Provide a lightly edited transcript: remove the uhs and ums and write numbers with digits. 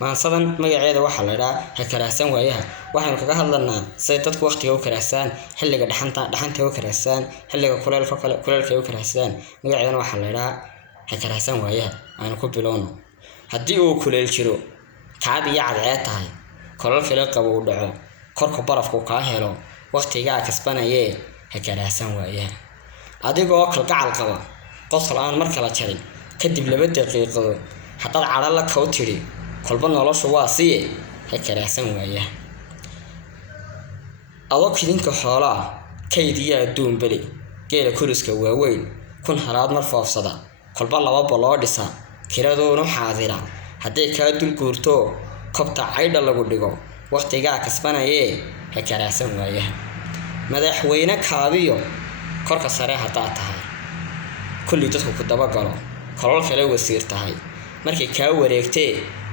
maansadan magaceeda waxaa la yidhaha ha karaahsan waayaha. waxaynu kaga hadlanaa say dadku waqtiga u karaahsaan, xilliga dhaxanta u karaahsaan, xilliga kuleelka u karaahsaan. magaceedana waxaa la yidhaha ha karaahsan waayaha. aanu ku bilowno. haddii uu kuleel jiro kaad iyo cadceed tahay, kolal kale qabow dhaco, korka barafku kaa helo, waqtigaa kasbanayee ha karaahsan waayaha. adigoo kalgacal qaba, qosol aan mar kala jarin, kadib 2 daqiiqadood haddaad cadho la kow tidhi, kolba noloshu waa siye ha karaahsan waayaha. adoo kidinka xoolaa kayd iyo adduun beli, geela kuriska waaweyn 1000 halaad mar foofsada, kolba 2 baloo dhisa, kiradoonu xaadira, hadday kaa dul guurto kobta caydha lagu dhigo, waqtigaa kasbanayee ha karaahsan waayaha. madaxweyne kaabiyo korka sare haddaad tahay, kulli dadku ku dabagalo, kolol kale wasiir tahay, markay kaa wareegtee